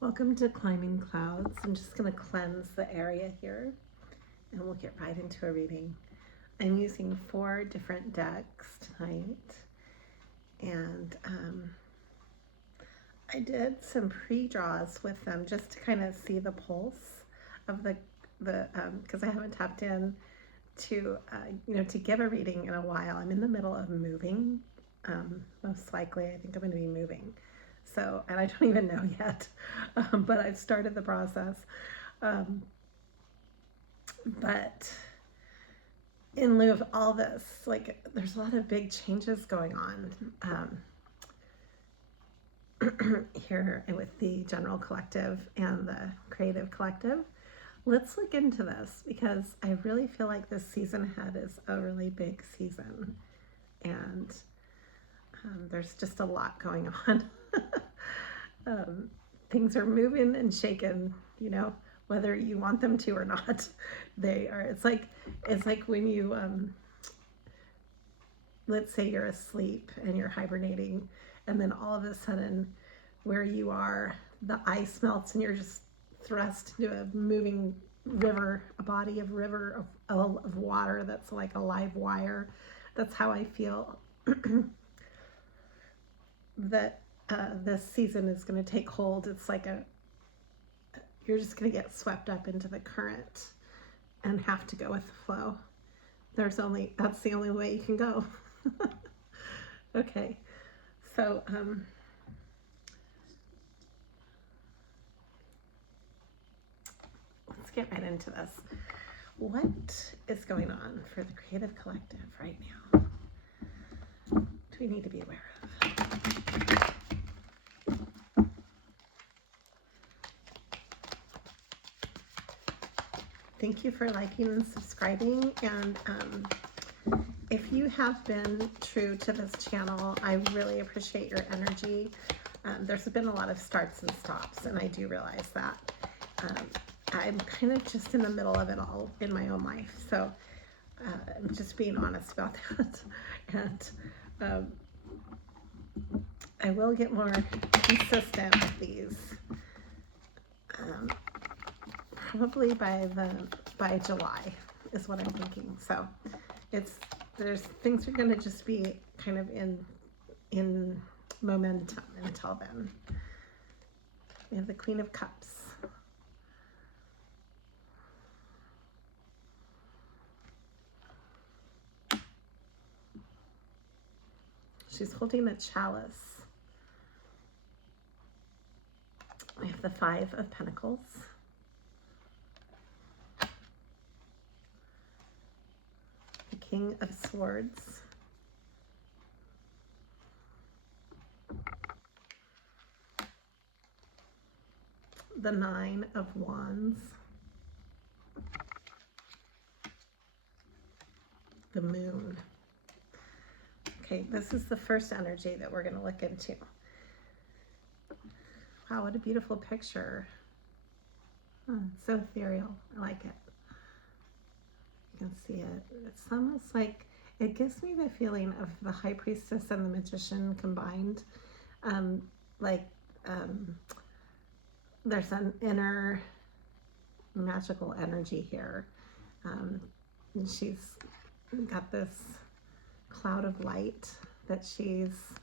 Welcome to Climbing Clouds. I'm just going to cleanse the area here and we'll get right into a reading. I'm using 4 different decks tonight, and I did some pre-draws with them just to kind of see the pulse of the because I haven't tapped in to to give a reading in a while. I'm in the middle of moving. Most likely, I think I'm going to be moving. So, and I don't even know yet, but I've started the process. But in lieu of all this, like, there's a lot of big changes going on here with the general collective and the creative collective. Let's look into this because I really feel like this season ahead is a really big season, and there's just a lot going on. Things are moving and shaking, whether you want them to or not. They are. It's like when you, let's say you're asleep and you're hibernating, and then all of a sudden, where you are, the ice melts and you're just thrust into a moving river, a body of river of water that's like a live wire. That's how I feel that this season is going to take hold. It's like you're just going to get swept up into the current and have to go with the flow. That's the only way you can go. Okay, so let's get right into this. What is going on for the creative collective right now? Do we need to be aware of? Thank you for liking and subscribing, and if you have been true to this channel, I really appreciate your energy. There's been a lot of starts and stops, and I do realize that. I'm kind of just in the middle of it all in my own life, so I'm just being honest about that. And I will get more consistent with these. Probably by July is what I'm thinking. So things are going to just be kind of in momentum until then. We have the Queen of Cups. She's holding a chalice. We have the 5 of Pentacles. King of Swords, the 9 of Wands, the Moon. Okay, this is the first energy that we're going to look into. Wow, what a beautiful picture. Oh, it's so ethereal. I like it. You can see it. It's almost like, it gives me the feeling of the High Priestess and the Magician combined. There's an inner magical energy here. And she's got this cloud of light that she's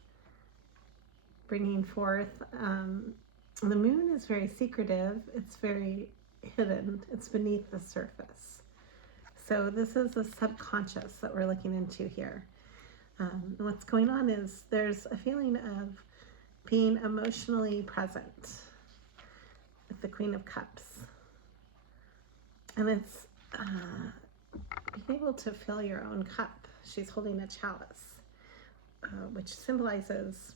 bringing forth. The moon is very secretive. It's very hidden. It's beneath the surface. So this is the subconscious that we're looking into here. What's going on is there's a feeling of being emotionally present with the Queen of Cups. And it's being able to fill your own cup. She's holding a chalice, which symbolizes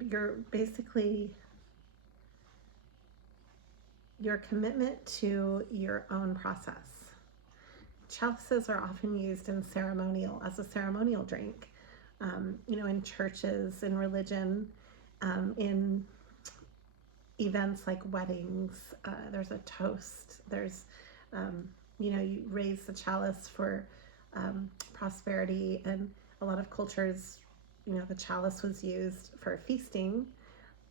your commitment to your own process. Chalices are often used as a ceremonial drink, in churches, in religion, in events like weddings. There's a toast. There's, you raise the chalice for prosperity, and a lot of cultures, the chalice was used for feasting,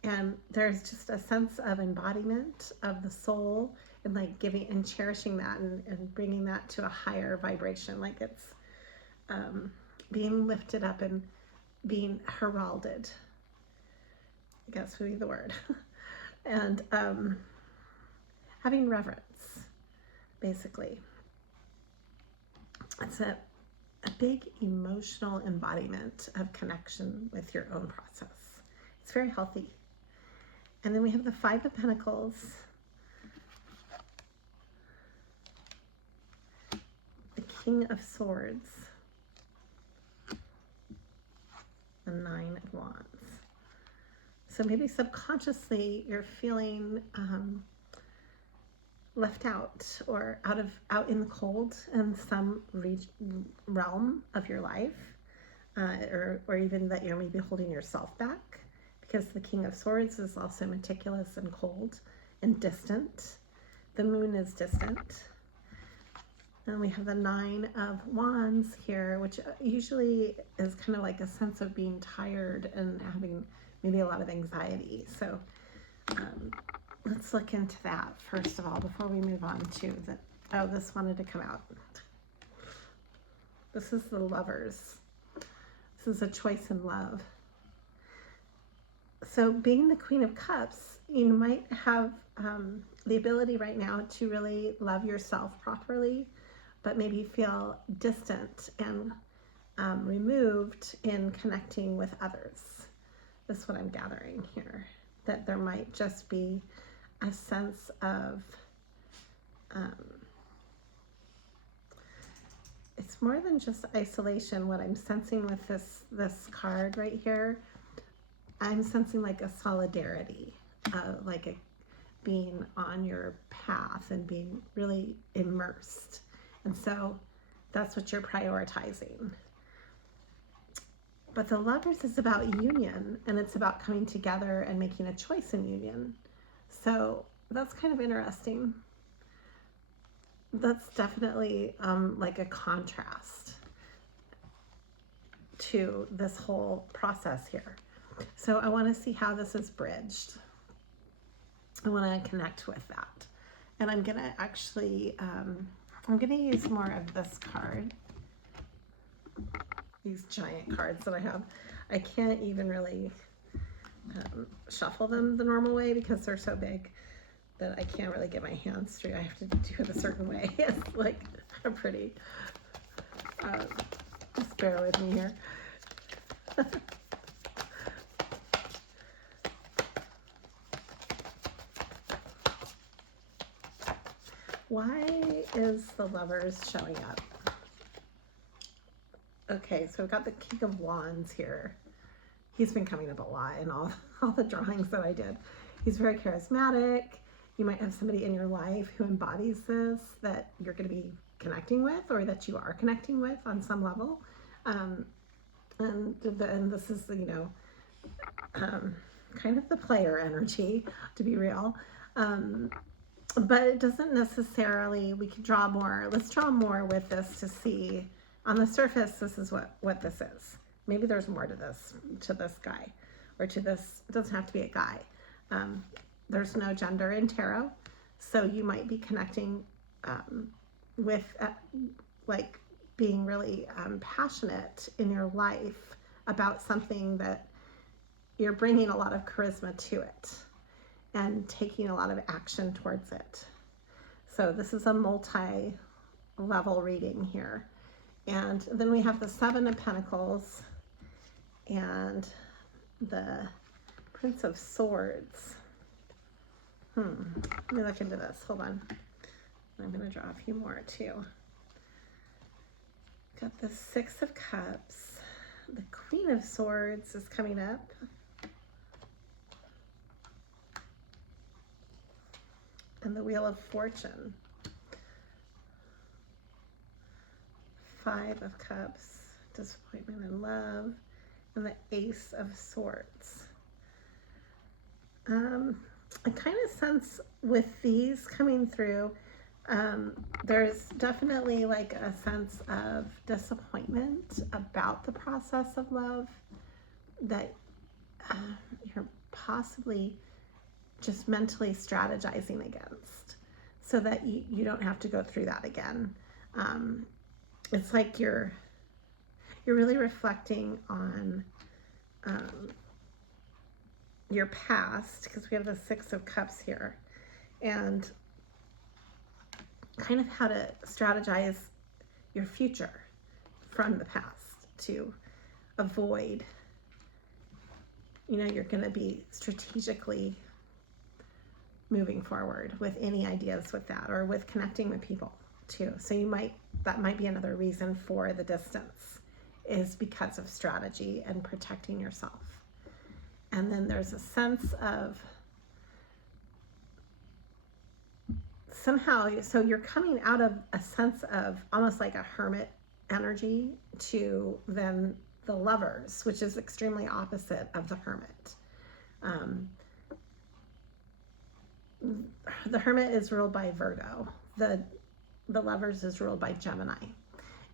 And there's just a sense of embodiment of the soul, and like giving and cherishing that, and bringing that to a higher vibration. Like it's being lifted up and being heralded, I guess would be the word. And having reverence, basically. It's a big emotional embodiment of connection with your own process. It's very healthy. And then we have the Five of Pentacles, the King of Swords, the Nine of Wands. So maybe subconsciously you're feeling left out, or out in the cold in some realm of your life, or even that you're maybe holding yourself back, because the King of Swords is also meticulous and cold and distant. The moon is distant. And we have the Nine of Wands here, which usually is kind of like a sense of being tired and having maybe a lot of anxiety. So let's look into that first of all before we move on to the, oh, this wanted to come out. This is the Lovers. This is a choice in love. So being the Queen of Cups, you might have the ability right now to really love yourself properly, but maybe feel distant and removed in connecting with others. That's what I'm gathering here, that there might just be a sense of, it's more than just isolation. What I'm sensing with this card right here, I'm sensing like a solidarity, like a being on your path and being really immersed. And so that's what you're prioritizing. But the Lovers is about union, and it's about coming together and making a choice in union. So that's kind of interesting. That's definitely like a contrast to this whole process here. So I want to see how this is bridged. I want to connect with that. And I'm going to actually, I'm going to use more of this card. These giant cards that I have. I can't even really shuffle them the normal way because they're so big that I can't really get my hands through. I have to do it a certain way. It's like a pretty, just bear with me here. Why is the Lovers showing up? Okay, so we've got the King of Wands here. He's been coming up a lot in all the drawings that I did. He's very charismatic. You might have somebody in your life who embodies this that you're going to be connecting with, or that you are connecting with on some level. And this is, you know, kind of the player energy, to be real. But it doesn't necessarily, we can draw more. Let's draw more with this to see. On the surface, this is what this is. Maybe there's more to this guy, or to this, it doesn't have to be a guy. There's no gender in tarot, so you might be connecting with like being really passionate in your life about something that you're bringing a lot of charisma to it and taking a lot of action towards it. So this is a multi-level reading here. And then we have the Seven of Pentacles and the Prince of Swords. Let me look into this. Hold on. I'm going to draw a few more too. Got the Six of Cups. The Queen of Swords is coming up. And the Wheel of Fortune. Five of Cups, disappointment in love, and the Ace of Swords. I kind of sense with these coming through, there's definitely like a sense of disappointment about the process of love, that possibly just mentally strategizing against, so that you don't have to go through that again. It's like you're really reflecting on your past, because we have the Six of Cups here, and kind of how to strategize your future from the past to avoid, you're going to be strategically moving forward with any ideas with that, or with connecting with people too. So that might be another reason for the distance, is because of strategy and protecting yourself. And then there's a sense of somehow, so you're coming out of a sense of almost like a hermit energy to then the Lovers, which is extremely opposite of the Hermit. The Hermit is ruled by Virgo. The Lovers is ruled by Gemini.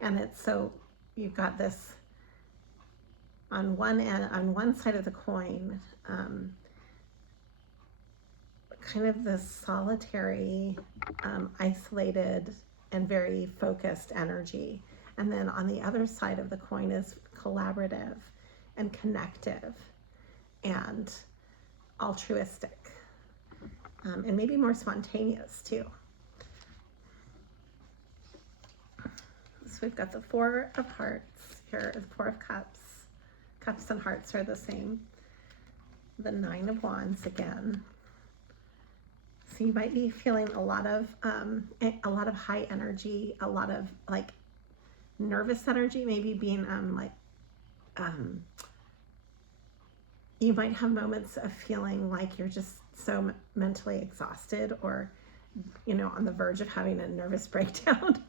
And it's, so you've got this on one end, on one side of the coin, kind of this solitary, isolated, and very focused energy. And then on the other side of the coin is collaborative and connective and altruistic, and maybe more spontaneous too. So we've got the Four of Hearts here, the Four of Cups. Cups and hearts are the same. The Nine of Wands again. So you might be feeling a lot of high energy, a lot of like nervous energy, maybe being you might have moments of feeling like you're just so mentally exhausted, or on the verge of having a nervous breakdown.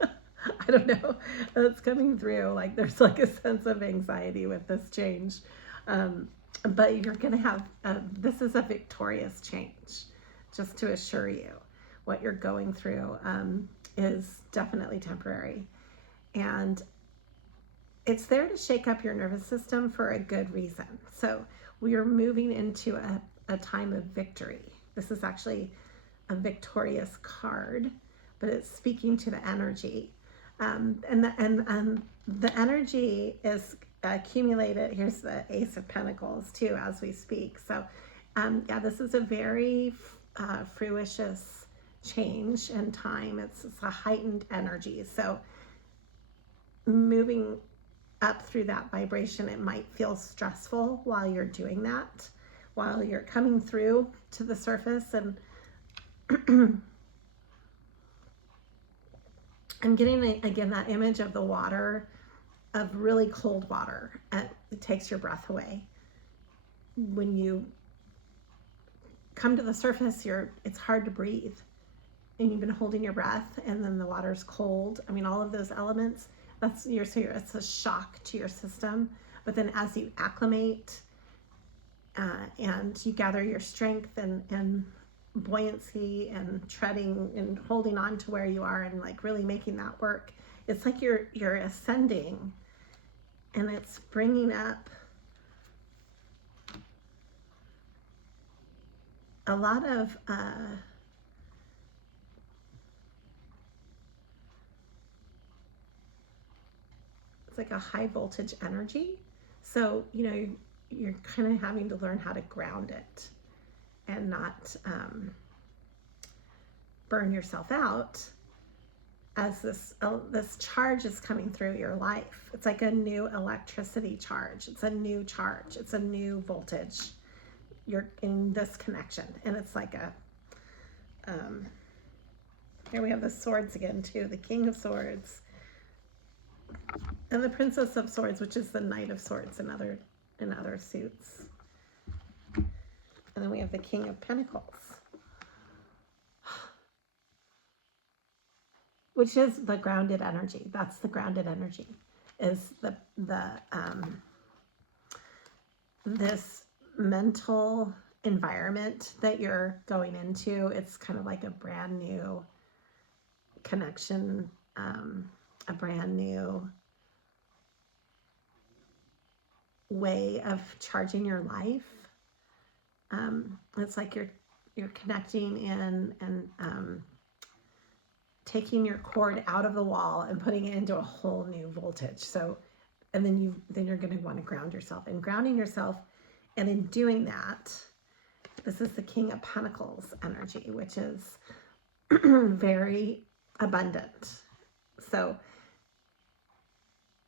I don't know, that's coming through. Like there's like a sense of anxiety with this change, but you're gonna have this is a victorious change, just to assure you. What you're going through is definitely temporary, and it's there to shake up your nervous system for a good reason. So we are moving into a time of victory. This is actually a victorious card, but it's speaking to the energy. And the energy is accumulated. Here's the Ace of Pentacles too, as we speak. So yeah, this is a very fruitious change in time. It's a heightened energy. So moving up through that vibration, it might feel stressful while you're doing that, while you're coming through to the surface. And I'm getting, again, that image of the water, of really cold water, and it takes your breath away. When you come to the surface, it's hard to breathe, and you've been holding your breath, and then the water's cold. I mean, all of those elements, it's a shock to your system. But then as you acclimate, and you gather your strength and buoyancy and treading and holding on to where you are and like really making that work, it's like you're ascending, and it's bringing up a lot of it's like a high voltage energy. So you're kind of having to learn how to ground it and not burn yourself out as this charge is coming through your life. It's like a new electricity charge. It's a new charge. It's a new voltage. You're in this connection, and it's like here we have the swords again too, the King of Swords and the Princess of Swords, which is the Knight of Swords in other suits. And then we have the King of Pentacles, which is the grounded energy. That's the grounded energy, is this mental environment that you're going into. It's kind of like a brand new connection, a brand new way of charging your life. It's like you're connecting in and taking your cord out of the wall and putting it into a whole new voltage. So, and then you're going to want to ground yourself, and grounding yourself. And in doing that, this is the King of Pentacles energy, which is very abundant. So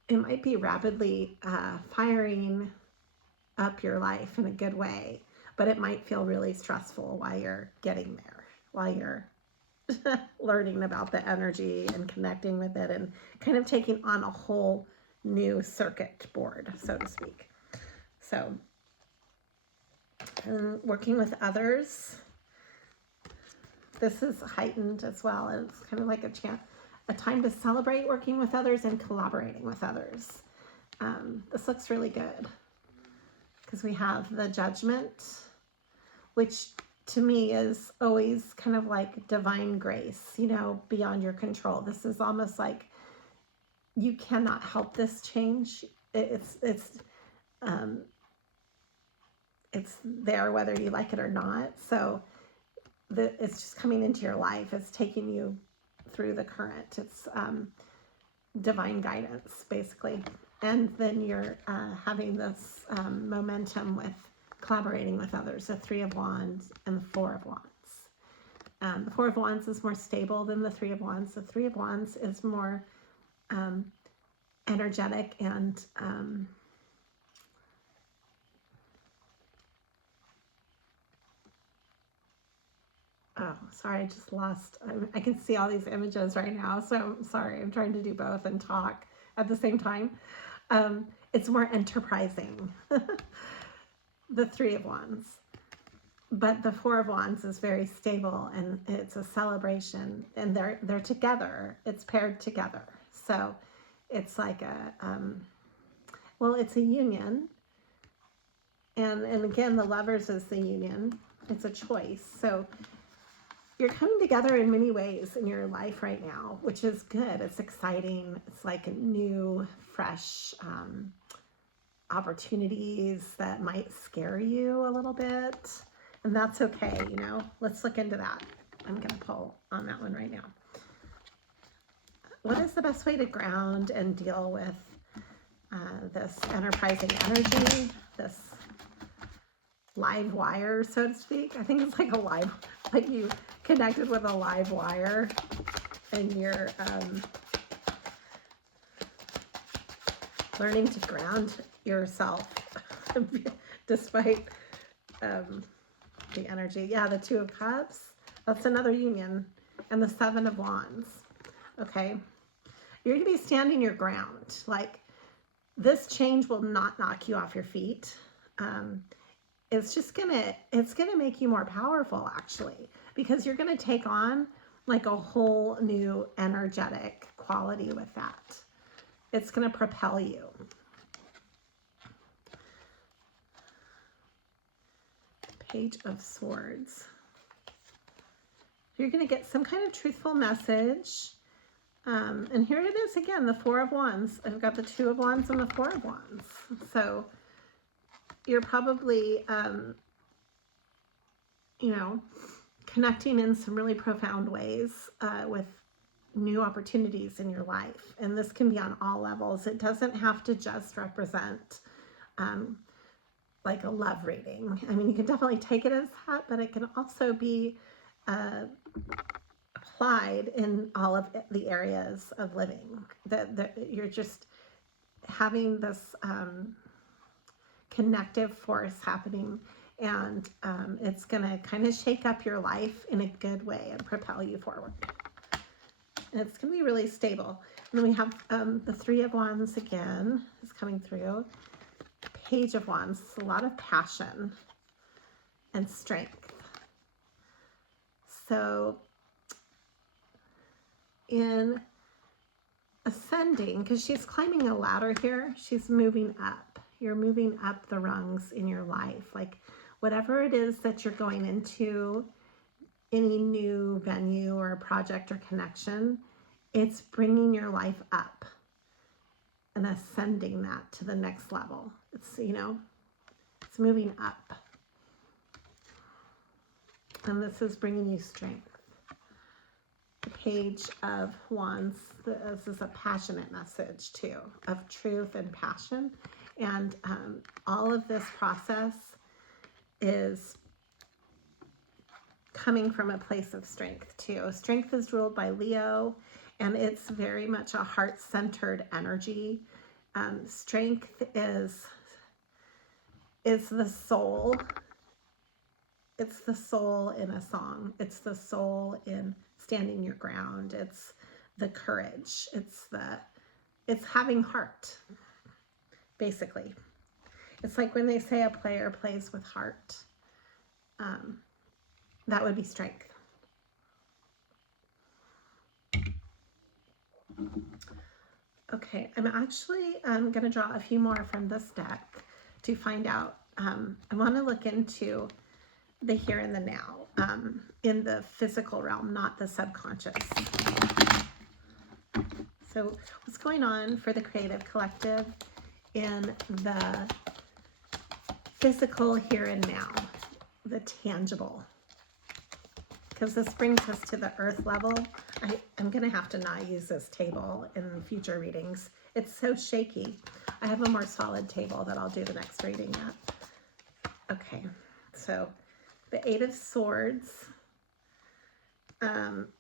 it might be rapidly firing up your life in a good way, but it might feel really stressful while you're getting there, while you're learning about the energy and connecting with it and kind of taking on a whole new circuit board, so to speak. So, and working with others, this is heightened as well. And it's kind of like a time to celebrate working with others and collaborating with others. This looks really good because we have the Judgment, which to me is always kind of like divine grace, you know, beyond your control. This is almost like you cannot help this change. It's there whether you like it or not. So it's just coming into your life. It's taking you through the current. It's divine guidance, basically. And then you're having this momentum with collaborating with others, the Three of Wands and the Four of Wands. The Four of Wands is more stable than the Three of Wands. The Three of Wands is more energetic and oh, sorry, I just lost. I can see all these images right now, so I'm sorry. I'm trying to do both and talk at the same time. It's more enterprising, the Three of Wands. But the Four of Wands is very stable, and it's a celebration, and they're together. It's paired together. So it's like well, it's a union. And again, the Lovers is the union. It's a choice. So you're coming together in many ways in your life right now, which is good. It's exciting. It's like a new, fresh opportunities that might scare you a little bit. And that's okay, you know. Let's look into that. I'm going to pull on that one right now. What is the best way to ground and deal with this enterprising energy, this live wire, so to speak? I think it's like a live, like you connected with a live wire and you're learning to ground yourself despite the energy. Yeah, the Two of Cups, that's another union. And the Seven of Wands. Okay, you're going to be standing your ground. Like, this change will not knock you off your feet. It's just it's gonna make you more powerful, actually, because you're gonna take on like a whole new energetic quality with that. It's gonna propel you. Page of Swords. You're gonna get some kind of truthful message. And here it is again, the Four of Wands. I've got the Two of Wands and the Four of Wands. So you're probably, you know, connecting in some really profound ways with new opportunities in your life. And this can be on all levels. It doesn't have to just represent like a love reading. I mean, you can definitely take it as that, but it can also be applied in all of the areas of living. That you're just having this connective force happening, and it's going to kind of shake up your life in a good way and propel you forward. And it's going to be really stable. And then we have the Three of Wands again is coming through. Page of Wands, a lot of passion and strength. So in ascending, because she's climbing a ladder here, she's moving up. You're moving up the rungs in your life. Like, whatever it is that you're going into, any new venue or project or connection, it's bringing your life up and ascending that to the next level. It's, you know, it's moving up. and this is bringing you strength. The Page of Wands, this is a passionate message too, of truth and passion. And all of this process is coming from a place of strength too. Strength is ruled by Leo, and it's very much a heart-centered energy. Strength is the soul. It's the soul in a song. It's the soul in standing your ground. It's the courage. It's having heart, basically. It's like when they say a player plays with heart. That would be strength. Okay, I'm actually going to draw a few more from this deck to find out. I want to look into the here and the now, in the physical realm, not the subconscious. So what's going on for the creative collective in the physical here and now, the tangible? Because this brings us to the earth level. I'm going to have to not use this table in future readings. It's so shaky. I have a more solid table that I'll do the next reading at. Okay, so the Eight of Swords.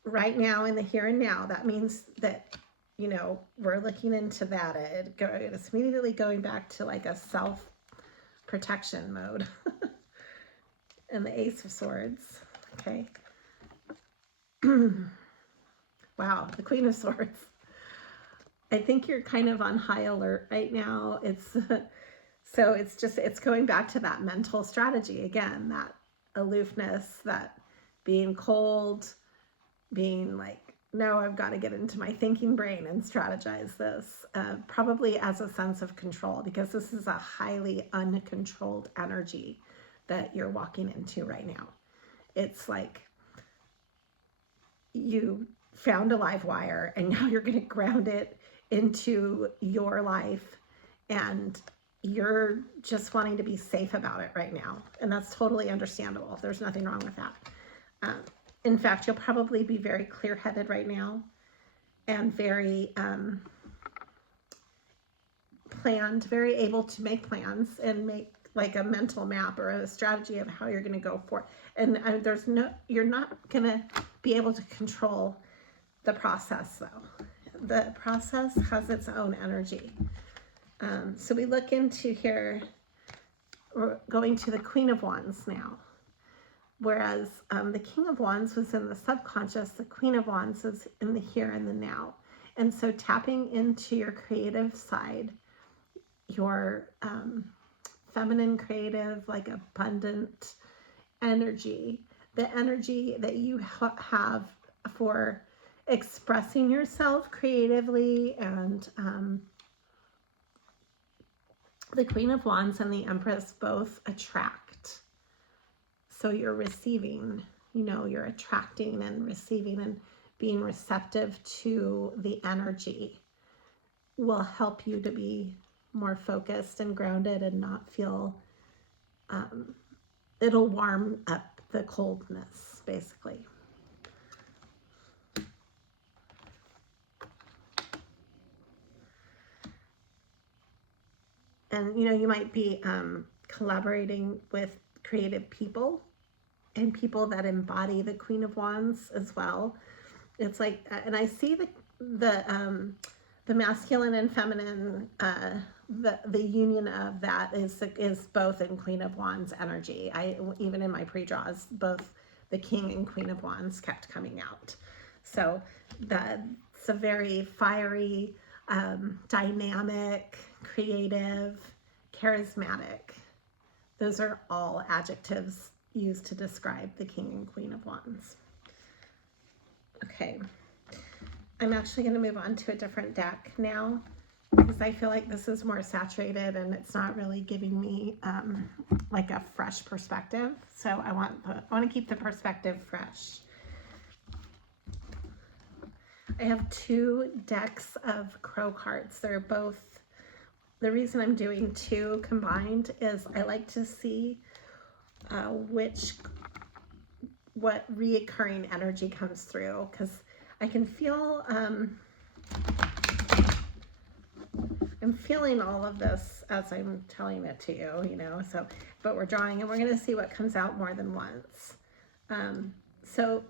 Right now, in the here and now, that means that, you know, we're looking into that. It's immediately going back to like a self-protection mode. And the Ace of Swords. Okay. Wow, the Queen of Swords. I think you're kind of on high alert right now. So it's going back to that mental strategy again, that aloofness, that being cold, being like, no, I've got to get into my thinking brain and strategize this, probably as a sense of control, because this is a highly uncontrolled energy that you're walking into right now. It's like you found a live wire and now you're going to ground it into your life, and you're just wanting to be safe about it right now. And that's totally understandable. There's nothing wrong with that. In fact, you'll probably be very clear-headed right now and very planned, very able to make plans and make like a mental map or a strategy of how you're going to go for it. And you're not going to be able to control the process though. The process has its own energy. So we look into here, we're going to the Queen of Wands now. Whereas the King of Wands was in the subconscious, the Queen of Wands is in the here and the now. And so tapping into your creative side, your feminine creative, like abundant energy, the energy that you have for expressing yourself creatively, and the Queen of Wands and the Empress both attract. So you're receiving, you know, you're attracting and receiving, and being receptive to the energy will help you to be more focused and grounded and not feel, it'll warm up the coldness, basically. And, you know, you might be collaborating with creative people and people that embody the Queen of Wands as well. It's like, and I see the masculine and feminine, the union of that is both in Queen of Wands energy. Even in my pre-draws, both the King and Queen of Wands kept coming out. So it's a very fiery, dynamic, creative, charismatic. Those are all adjectives used to describe the King and Queen of Wands. Okay, I'm actually going to move on to a different deck now, because I feel like this is more saturated and it's not really giving me like a fresh perspective. So I want to keep the perspective fresh. I have two decks of crow cards. They're both, the reason I'm doing two combined is I like to see what reoccurring energy comes through, because I can feel, I'm feeling all of this as I'm telling it to you, you know, so, but we're drawing and we're going to see what comes out more than once. So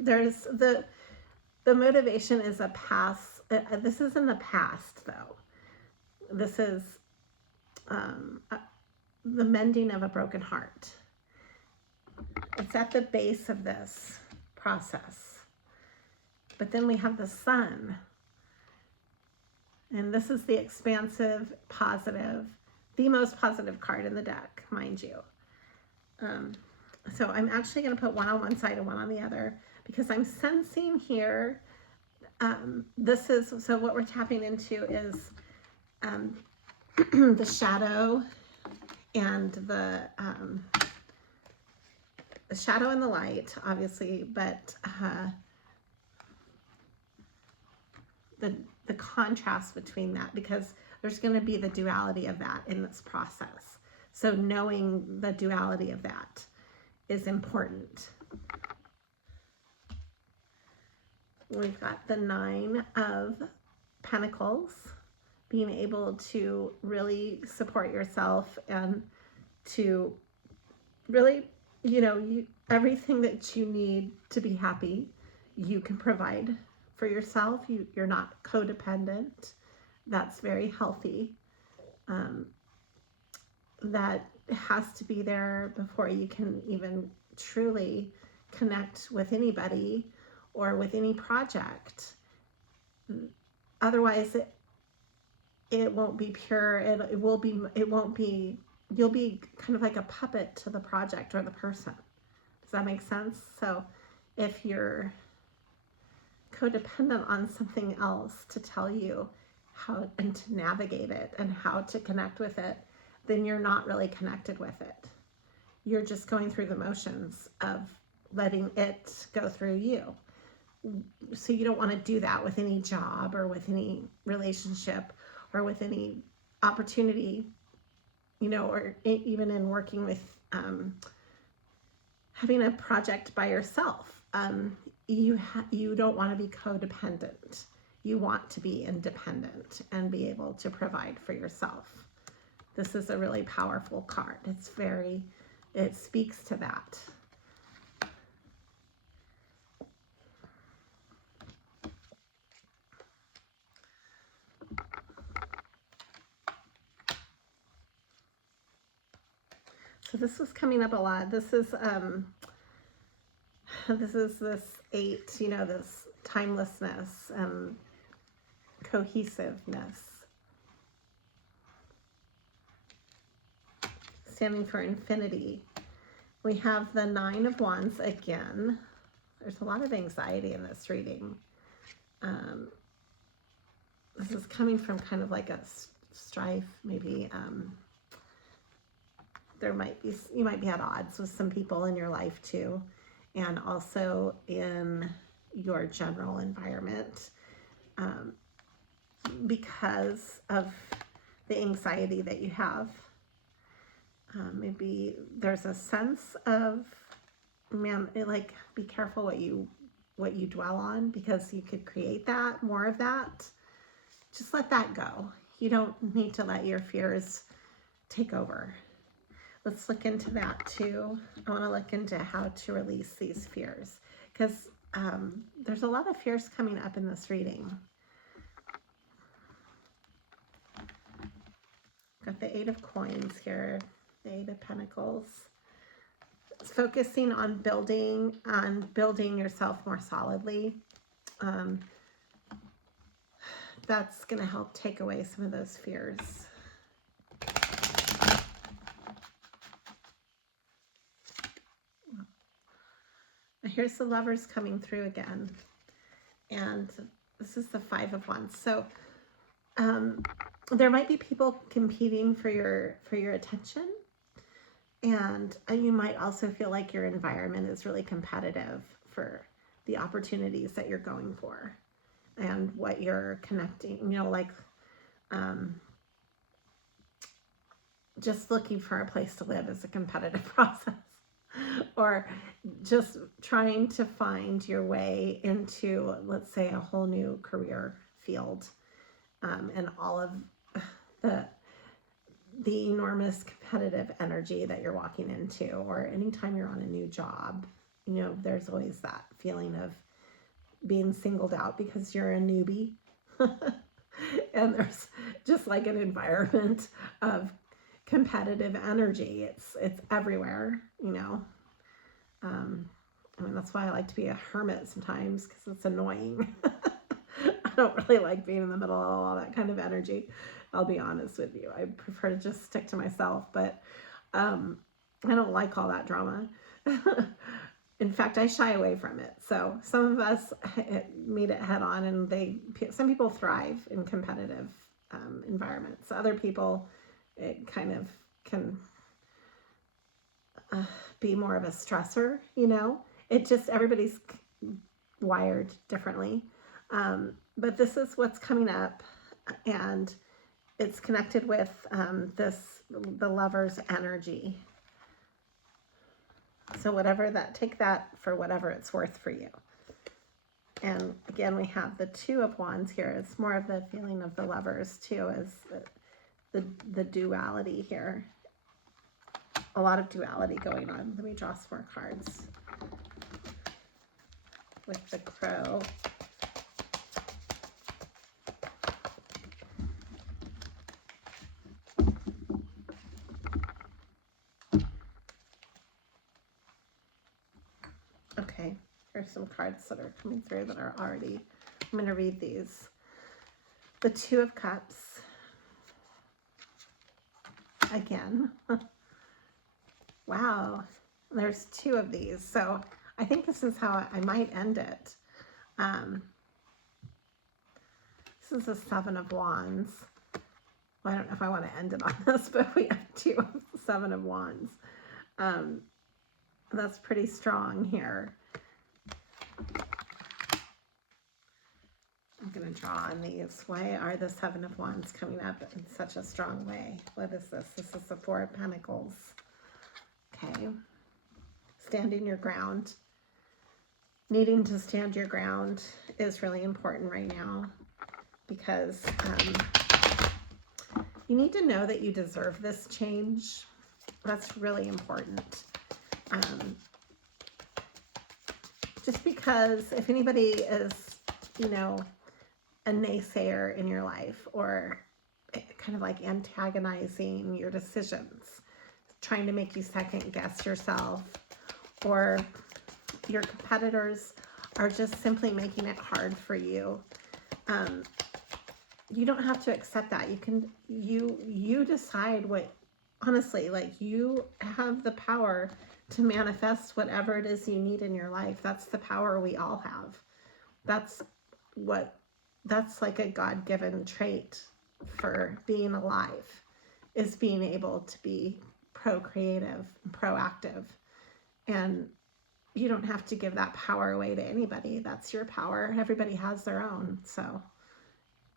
there's the motivation is a past, this is in the past though. This is the mending of a broken heart. It's at the base of this process. But then we have the sun. And this is the expansive, positive, the most positive card in the deck, mind you. So I'm actually going to put one on one side and one on the other, because I'm sensing here, this is, so what we're tapping into is the shadow and the shadow and the light, obviously, but the contrast between that, because there's going to be the duality of that in this process. So knowing the duality of that is important. We've got the 9 of Pentacles, being able to really support yourself and to really, you know, everything that you need to be happy, you can provide for yourself. You're not codependent. That's very healthy. That has to be there before you can even truly connect with anybody or with any project. Otherwise, it won't be pure. It won't be, you'll be kind of like a puppet to the project or the person. Does that make sense? So if you're codependent on something else to tell you how and to navigate it and how to connect with it, then you're not really connected with it. You're just going through the motions of letting it go through you. So you don't want to do that with any job or with any relationship or with any opportunity, you know, or even in working with having a project by yourself. You don't want to be codependent. You want to be independent and be able to provide for yourself. This is a really powerful card. It speaks to that. So this was coming up a lot. This is this 8, you know, this timelessness and cohesiveness. Standing for infinity. We have the 9 of Wands again. There's a lot of anxiety in this reading. This is coming from kind of like a strife, maybe. You might be at odds with some people in your life too, and also in your general environment, because of the anxiety that you have. Maybe there's a sense of, man, like, be careful what you dwell on, because you could create that, more of that. Just let that go. You don't need to let your fears take over. Let's look into that too. I want to look into how to release these fears, because there's a lot of fears coming up in this reading. Got the 8 of Coins here, the 8 of Pentacles. It's focusing on building yourself more solidly. That's going to help take away some of those fears. Here's the Lovers coming through again, and this is the 5 of Wands. So there might be people competing for your attention, and you might also feel like your environment is really competitive for the opportunities that you're going for and what you're connecting. You know, like just looking for a place to live is a competitive process. Or just trying to find your way into, let's say, a whole new career field, and all of the enormous competitive energy that you're walking into, or anytime you're on a new job, you know, there's always that feeling of being singled out because you're a newbie. And there's just like an environment of competitive energy. It's everywhere, you know. I mean, that's why I like to be a hermit sometimes, because it's annoying. I don't really like being in the middle of all that kind of energy. I'll be honest with you. I prefer to just stick to myself, but I don't like all that drama. In fact, I shy away from it. So some of us meet it head on, and some people thrive in competitive environments. Other people, it kind of can be more of a stressor, you know. It just, everybody's wired differently. But this is what's coming up, and it's connected with the lover's energy. So whatever that, take that for whatever it's worth for you. And again, we have the Two of Wands here. It's more of the feeling of the lovers too, as the duality here. A lot of duality going on. Let me draw some more cards. With the Crow. Okay, here's some cards that are coming through that are already, I'm going to read these. The Two of Cups. Again. Wow, there's two of these. So I think this is how I might end it. This is the Seven of Wands. Well, I don't know if I want to end it on this, but we have two of the Seven of Wands. That's pretty strong here. I'm going to draw on these. Why are the Seven of Wands coming up in such a strong way? What is this? This is the Four of Pentacles. Okay. Standing your ground. Needing to stand your ground is really important right now, because you need to know that you deserve this change. That's really important. Just because if anybody is, you know, a naysayer in your life, or kind of like antagonizing your decisions, trying to make you second guess yourself, or your competitors are just simply making it hard for you, you don't have to accept that. You decide what, honestly, like, you have the power to manifest whatever it is you need in your life. That's the power we all have. That's like a God-given trait for being alive, is being able to be procreative and proactive. And you don't have to give that power away to anybody. That's your power. Everybody has their own. So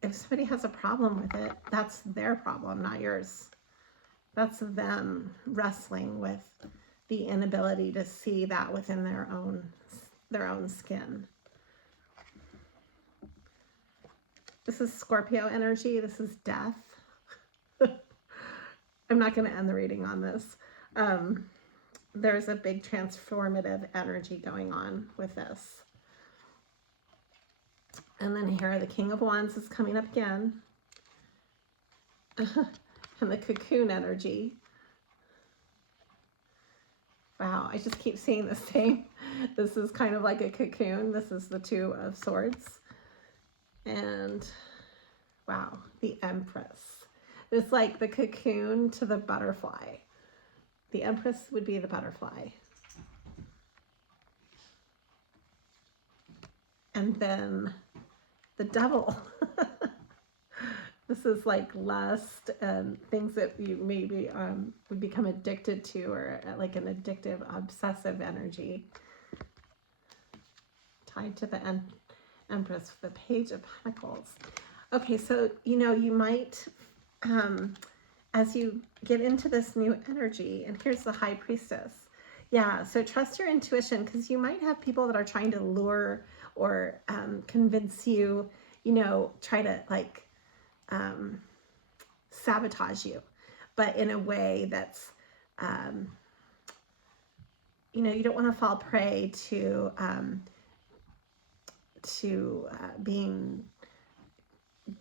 if somebody has a problem with it, that's their problem, not yours. That's them wrestling with the inability to see that within their own skin. This is Scorpio energy. This is death. I'm not going to end the reading on this. There's a big transformative energy going on with this. And then here, the King of Wands is coming up again. And the cocoon energy. Wow, I just keep seeing the same. This is kind of like a cocoon. This is the Two of Swords. And wow, the Empress. It's like the cocoon to the butterfly. The Empress would be the butterfly. And then the Devil. This is like lust and things that you maybe would become addicted to, or like an addictive, obsessive energy. Tied to the Empress, the Page of Pentacles. Okay, so, you know, you might, as you get into this new energy, and here's the High Priestess, Yeah, so trust your intuition, because you might have people that are trying to lure or convince you, try to like sabotage you, but in a way that's, you don't want to fall prey to being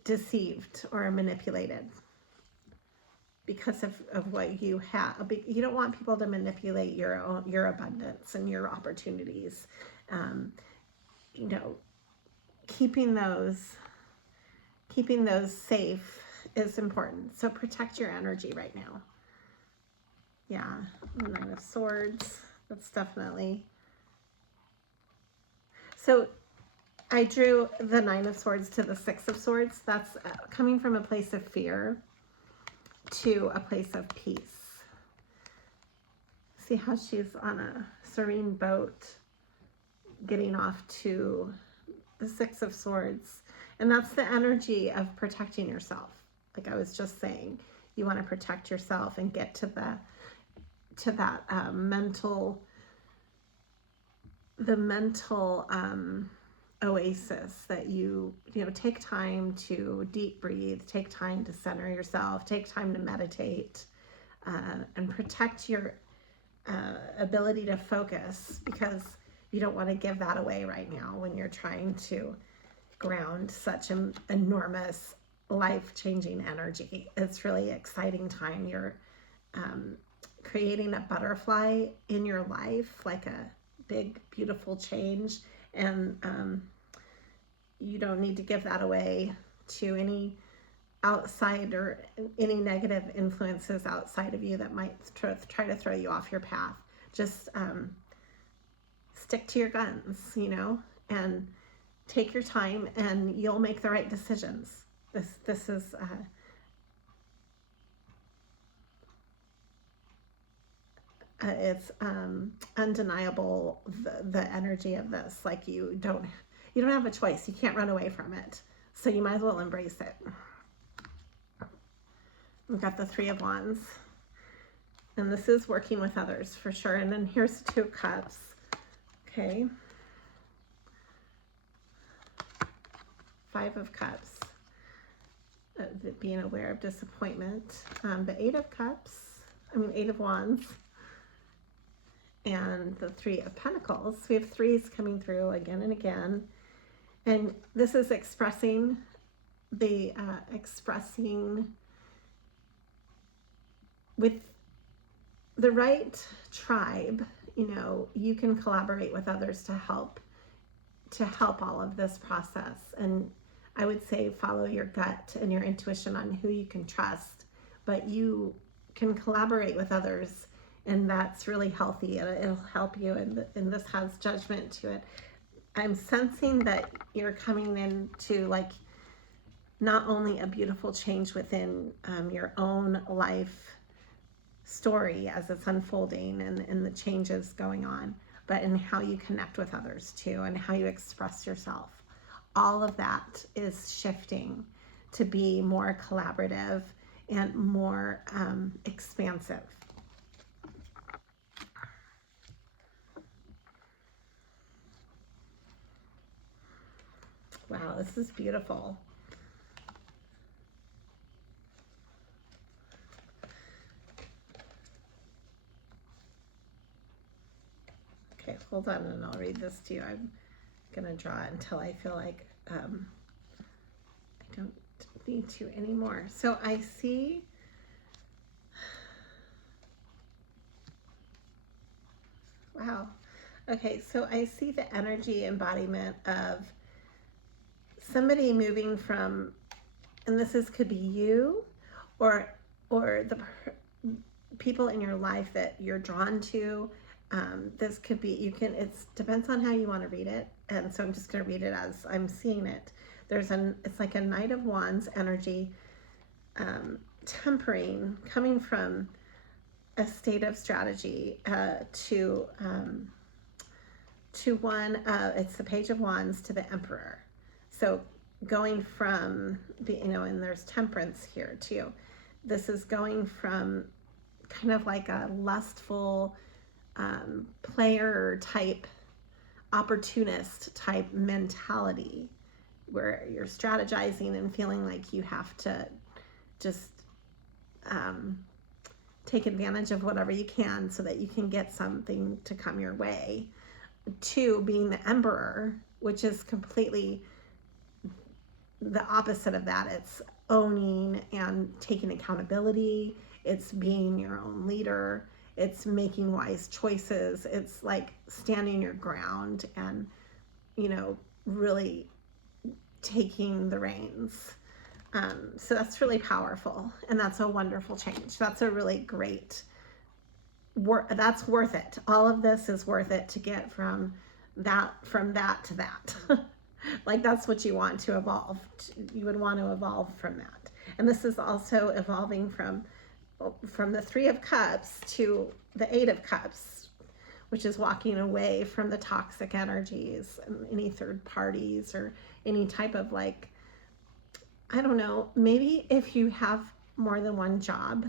deceived or manipulated because of what you have. You don't want people to manipulate your abundance and your opportunities. Keeping those safe is important. So protect your energy right now. Yeah, the Nine of Swords. That's definitely. So I drew the Nine of Swords to the Six of Swords. That's coming from a place of fear to a place of peace. See how she's on a serene boat getting off to the Six of Swords. And that's the energy of protecting yourself. Like I was just saying, you want to protect yourself and get to that mental oasis that you take time to deep breathe, take time to center yourself, take time to meditate, and protect your ability to focus, because you don't want to give that away right now when you're trying to ground such an enormous life-changing energy. It's really exciting time. You're creating a butterfly in your life, like a big beautiful change, and you don't need to give that away to any outside or any negative influences outside of you that might try to throw you off your path. Just stick to your guns, and take your time, and you'll make the right decisions. This is it's undeniable, the energy of this. Like you don't have a choice. You can't run away from it. So you might as well embrace it. We've got the Three of Wands. And this is working with others for sure. And then here's the Two of Cups. Okay. Five of Cups. Being aware of disappointment. The Eight of Wands. And the Three of Pentacles. We have threes coming through again and again. And this is expressing with the right tribe. You can collaborate with others to help all of this process. And I would say follow your gut and your intuition on who you can trust, but you can collaborate with others, and that's really healthy, and it'll help you. And this has judgment to it. I'm sensing that you're coming into like not only a beautiful change within your own life story as it's unfolding and the changes going on, but in how you connect with others too, and how you express yourself. All of that is shifting to be more collaborative and more expansive. Wow, this is beautiful. Okay, hold on and I'll read this to you. I'm going to draw it until I feel like I don't need to anymore. So I see wow. Okay, so I see the energy embodiment of somebody moving from, and could be you or the people in your life that you're drawn to. This could be, it depends on how you want to read it. And so I'm just going to read it as I'm seeing it. It's like a Knight of Wands energy, tempering, coming from a state of strategy to one, it's the Page of Wands to the Emperor. So going from and there's temperance here too. This is going from kind of like a lustful, player type, opportunist type mentality where you're strategizing and feeling like you have to just take advantage of whatever you can so that you can get something to come your way, to being the emperor, which is completely the opposite of that. It's owning and taking accountability. It's being your own leader. It's making wise choices. It's like standing your ground and, really taking the reins. So that's really powerful, and that's a wonderful change. That's a really great that's worth it. All of this is worth it to get from that to that. Like, that's what you want to evolve. You would want to evolve from that. And this is also evolving from the 3 of Cups to the 8 of Cups, which is walking away from the toxic energies and any third parties or any type of, like, I don't know, maybe if you have more than one job,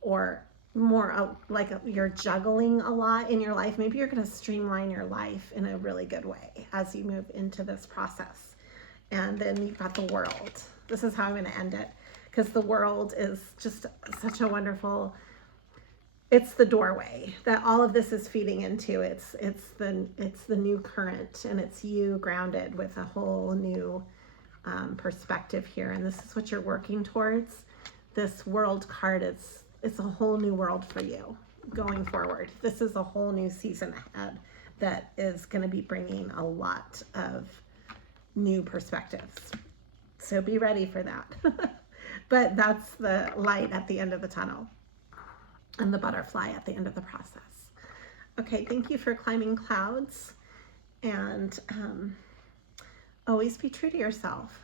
or more like you're juggling a lot in your life, maybe you're going to streamline your life in a really good way as you move into this process. And then you've got the World. This is how I'm going to end it, because the World is just such a wonderful, it's the doorway that all of this is feeding into. It's the new current, and it's you grounded with a whole new perspective here. And this is what you're working towards. This World card it's a whole new world for you going forward. This is a whole new season ahead that is going to be bringing a lot of new perspectives. So be ready for that. But that's the light at the end of the tunnel, and the butterfly at the end of the process. Okay, thank you for climbing clouds, and always be true to yourself.